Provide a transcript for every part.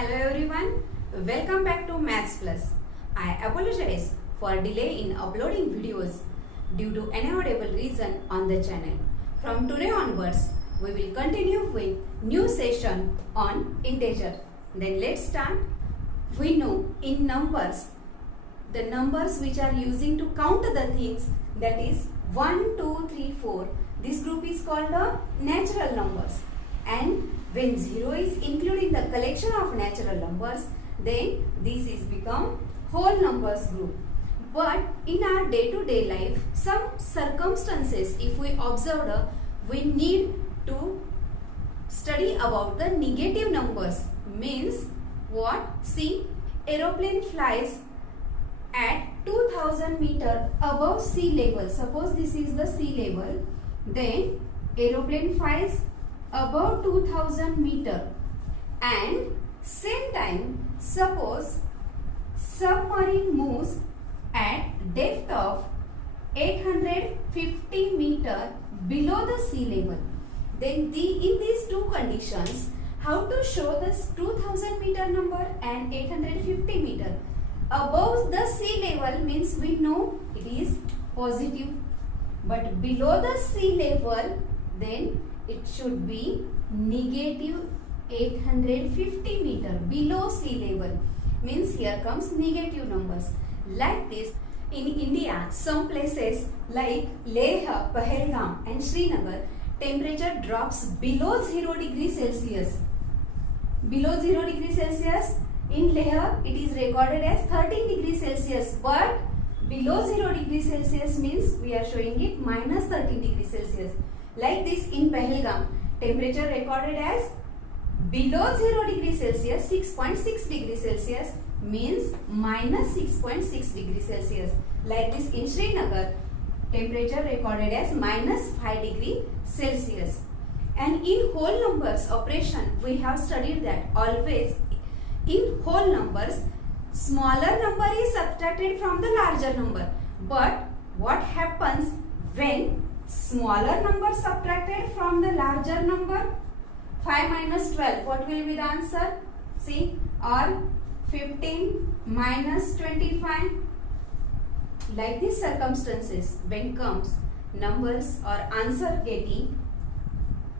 Hello everyone, welcome back to Maths Plus. I apologize for delay in uploading videos due to inaudible reason on the channel. From today onwards, we will continue with new session on integer. Then let's start. We know in numbers, the numbers which are using to count the things, that is 1, 2, 3, 4. This group is called the natural numbers. And when 0 is included in the collection of natural numbers, then this is become whole numbers group. But in our day-to-day life, some circumstances, if we observe, we need to study about the negative numbers. Means what? See, aeroplane flies at 2000 meter above sea level. Suppose this is the sea level. Then aeroplane flies above 2000 meter, and same time suppose submarine moves at depth of 850 meter below the sea level. Then in these two conditions, how to show this 2000 meter number and 850 meter? Above the sea level means we know it is positive, but below the sea level then it should be negative 850 meter below sea level. Means here comes negative numbers. Like this, in India, some places like Leh, Pahalgam and Srinagar, temperature drops below 0 degrees Celsius. Below 0 degrees Celsius, in Leh it is recorded as 13 degrees Celsius, but below 0 degrees Celsius means we are showing it minus 13 degrees Celsius. Like this, in Pahalgam, temperature recorded as below 0 degrees Celsius, 6.6 degrees Celsius means minus 6.6 degrees Celsius. Like this, in Srinagar, temperature recorded as minus 5 degrees Celsius. And in whole numbers operation, we have studied that always in whole numbers, smaller number is subtracted from the larger number. But what happens when smaller number subtracted from the larger number? 5 minus 12, what will be the answer? See, or 15 minus 25. Like these circumstances, when comes numbers or answer getting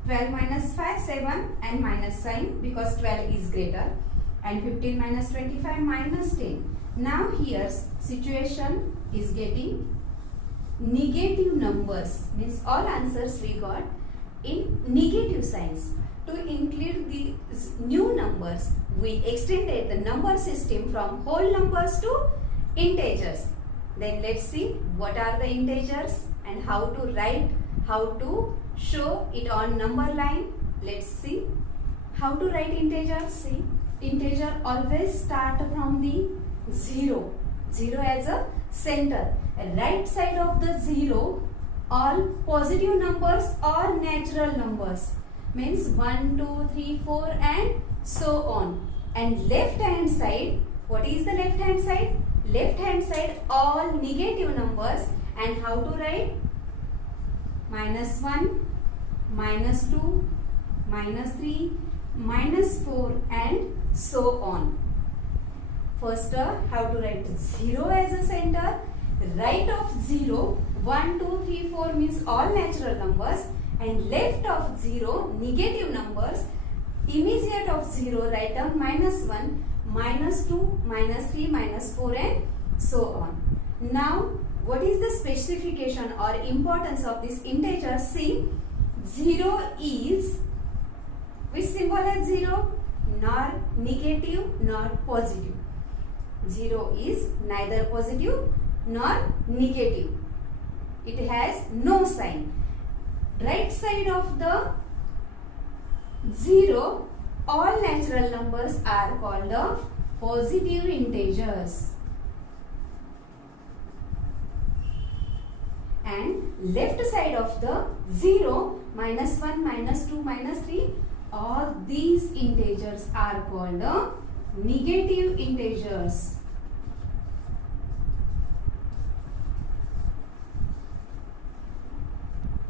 12 minus 5, 7 and minus sign because 12 is greater, and 15 minus 25 minus 10. Now here situation is getting negative numbers, means all answers we got in negative signs. To include these new numbers, we extended the number system from whole numbers to integers. Then let's see what are the integers and how to write, how to show it on number line. Let's see how to write integers. See, integer always start from the 0 as a center. Right side of the 0 all positive numbers or natural numbers, means 1, 2, 3, 4 and so on. And left hand side, what is the left hand side? Left hand side all negative numbers. And how to write? Minus 1, minus 2, minus 3, minus 4 and so on. First, how to write 0 as a center. Right of 0, 1, 2, 3, 4 means all natural numbers, and left of 0 negative numbers. Immediate of 0 write down minus 1, minus 2, minus 3, minus 4 and so on. Now what is the specification or importance of this integer? See, 0 is, which symbol has 0? Nor negative nor positive. 0 is neither positive nor negative. It has no sign. Right side of the 0, all natural numbers are called the positive integers. And left side of the 0, minus 1, minus 2, minus 3, all these integers are called the negative integers.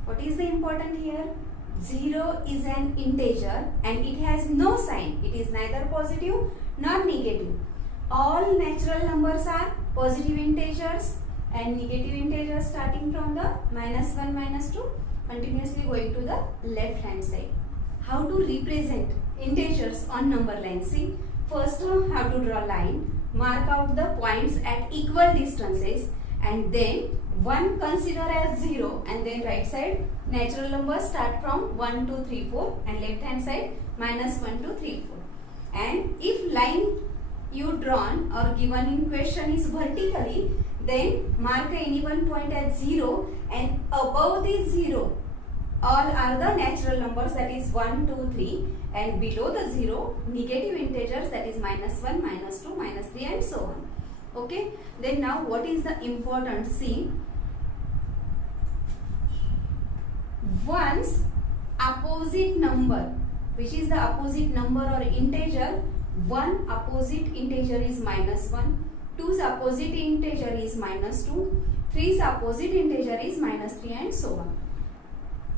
What is the important here? 0 is an integer and it has no sign. It is neither positive nor negative. All natural numbers are positive integers and negative integers starting from the -1, -2 continuously going to the left hand side. How to represent integers on number line? See, first how to draw line, mark out the points at equal distances and then one consider as 0 and then right side natural numbers start from 1, 2, 3, 4 and left hand side -1, 2, 3, 4. And if line you drawn or given in question is vertically, then mark any one point as 0 and above this 0 all are the natural numbers, that is 1, 2, 3, and below the 0 negative integers, that is -1, -2, -3 and so on. Okay, then now what is the important? See, once opposite number, which is the opposite number or integer, 1 opposite integer is -1, 2's opposite integer is -2, 3's opposite integer is -3 and so on.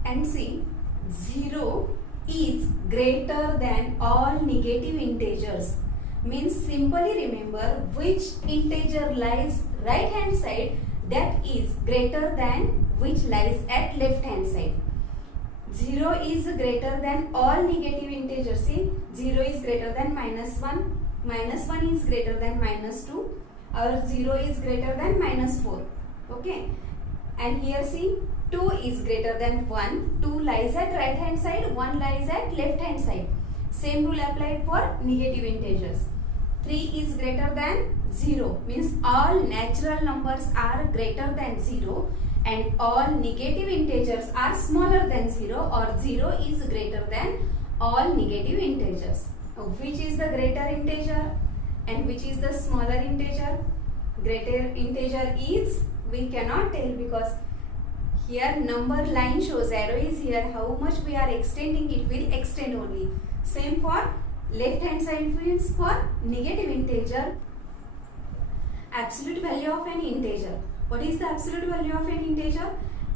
And see, 0 is greater than all negative integers. Means simply remember which integer lies right hand side, that is greater than which lies at left hand side. 0 is greater than all negative integers. See, 0 is greater than -1, -1 is greater than -2, or 0 is greater than -4. Okay, and here see, 2 is greater than 1, 2 lies at right hand side, 1 lies at left hand side. Same rule applied for negative integers. 3 is greater than 0, means all natural numbers are greater than 0 and all negative integers are smaller than 0, or 0 is greater than all negative integers. Which is the greater integer and which is the smaller integer? Greater integer is, we cannot tell because here number line shows, arrow is here, how much we are extending, it will extend only. Same for left hand side means for negative integer. Absolute value of an integer. What is the absolute value of an integer?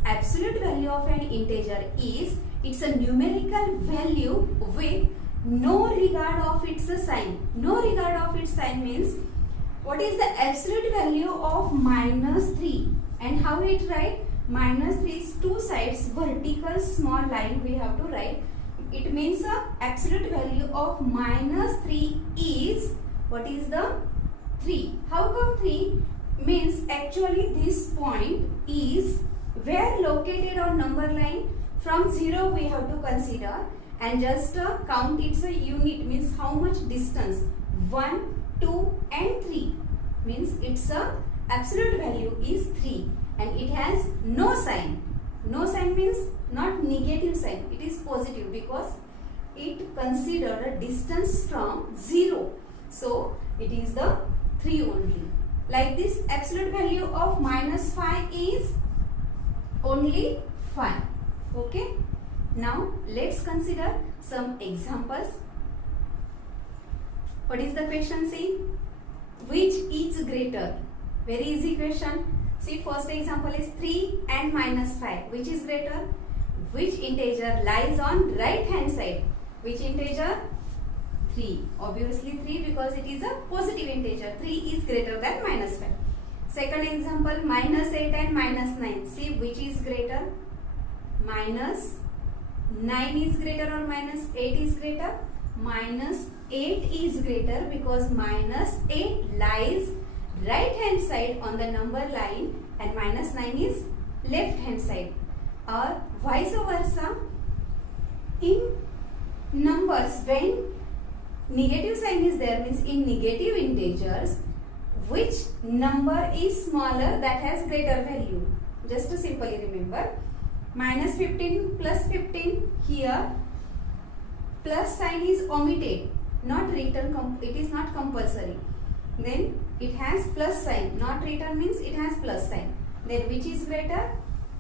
Absolute value of an integer is, it's a numerical value with no regard of its sign. No regard of its sign means, what is the absolute value of -3? And how it write? -3 is two sides vertical small line we have to write. It means absolute value of -3 is, what is the 3? How come 3? Means actually this point is where located on number line. From 0 we have to consider and just count its a unit, means how much distance. 1, 2 and 3 means its absolute value is 3 and it has no sign. No sign means not negative sign, it is positive because it considered a distance from 0. So it is the 3 only. Like this, absolute value of -5 is only 5. Okay. Now let's consider some examples. What is the question? See, which is greater? Very easy question. See, first example is 3 and -5. Which is greater? Which integer lies on right hand side? Which integer? 3. Obviously 3 because it is a positive integer. 3 is greater than -5. Second example, -8 and -9. See, which is greater? -9 is greater or -8 is greater? -8 is greater because -8 lies right hand side on the number line and -9 is left hand side, or vice versa. In numbers, when negative sign is there, means in negative integers, which number is smaller, that has greater value? Just to simply remember, -15 plus 15, here plus sign is omitted, not written, it is not compulsory. Then it has plus sign, not written means it has plus sign. Then which is greater?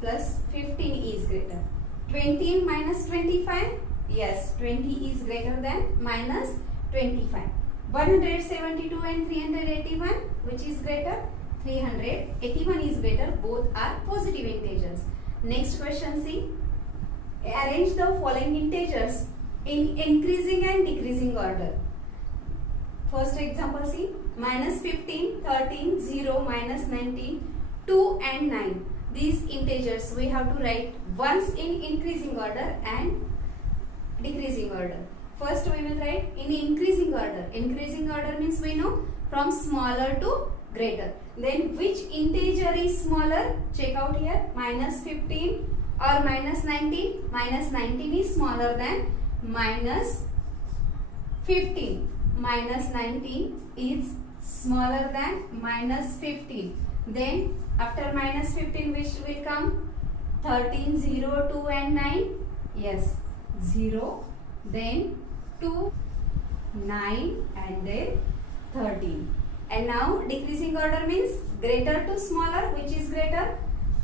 Plus 15 is greater. 20 minus 25? Yes, 20 is greater than minus 25. 172 and 381, which is greater? 381 is greater. Both are positive integers. Next question, see. arrange the following integers in increasing and decreasing order. First example, see, minus 15, 13, 0, minus 19, 2 and 9. These integers we have to write once in increasing order and decreasing order. First we will write in increasing order. Increasing order means we know from smaller to greater. Then which integer is smaller? Check out here. Minus 15 or minus 19. Minus 19 is smaller than minus 15. Minus 19 is smaller than minus 15. Then after minus 15 which will come? 13, 0, 2 and 9. Yes, 0, then 2, 9 and then 13. And now decreasing order means greater to smaller. Which is greater?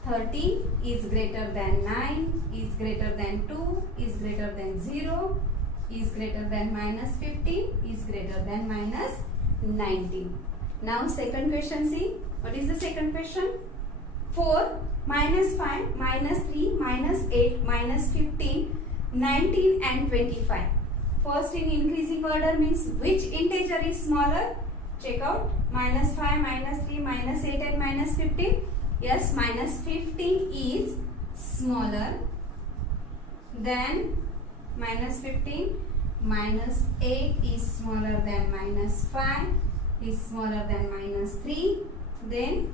13 is greater than 9, is greater than 2, is greater than 0, is greater than minus 15, is greater than minus 19. Now second question, see. What is the second question? 4, minus 5, minus 3, minus 8, minus 15, 19 and 25. First in increasing order means which integer is smaller? Check out. Minus 5, minus 3, minus 8 and minus 15. Yes, minus 15 is smaller than minus 15. Minus 8 is smaller than minus 5, is smaller than minus 3. Then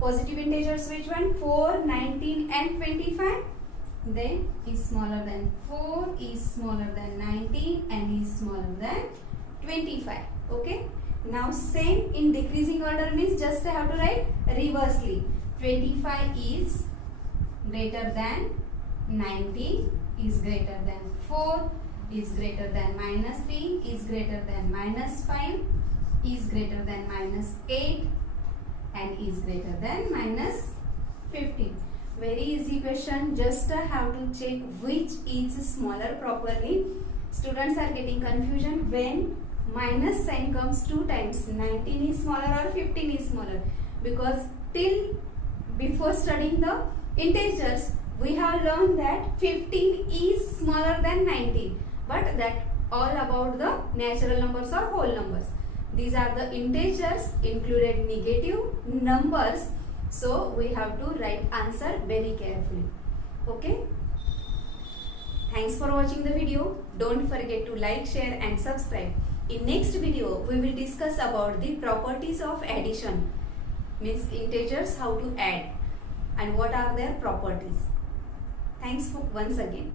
positive integers, which one? 4, 19 and 25. Then is smaller than 4, is smaller than 19 and is smaller than 25. Okay. Now same in decreasing order means just I have to write reversely. 25 is greater than 19, is greater than 4, is greater than minus 3, is greater than minus 5, is greater than minus 8 and is greater than minus 15. Very easy question. Just have to check which is smaller properly. Students are getting confusion when minus sign comes 2 times. 19 is smaller or 15 is smaller. Because till before studying the integers, we have learned that 15 is smaller than 19. But that all about the natural numbers or whole numbers. These are the integers included negative numbers. So we have to write answer very carefully. Okay. Thanks for watching the video. Don't forget to like, share and subscribe. In next video, we will discuss about the properties of addition. Means integers, how to add and what are their properties. Thanks for once again.